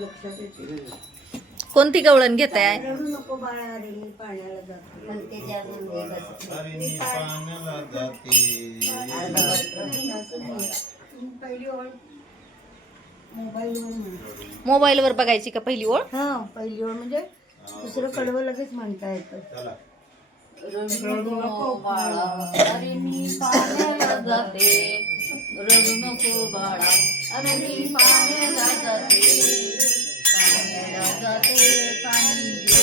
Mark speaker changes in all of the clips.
Speaker 1: लक्षात येते.
Speaker 2: कोणती गवळण घेताय?
Speaker 1: रडू नको बाळा रे मी पाण्याला जाते.
Speaker 3: पण ते जे अजून हे बसत नाही.
Speaker 4: अरे मी पाण्याला जाते.
Speaker 1: पहिली ओळ. मोबाईलवर म्हणते
Speaker 2: मोबाईलवर बघायची का पहिली ओळ?
Speaker 1: हा पहिली ओळ म्हणजे दुसरं कडवं लगेच म्हणता येतं.
Speaker 4: चला.
Speaker 2: रडू नको बाळा अरे मी पाण्याला जाते. रडू नको बाळा. अरे मी पाण्याला जाते पाण्याला जाते पाणी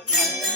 Speaker 4: my plan.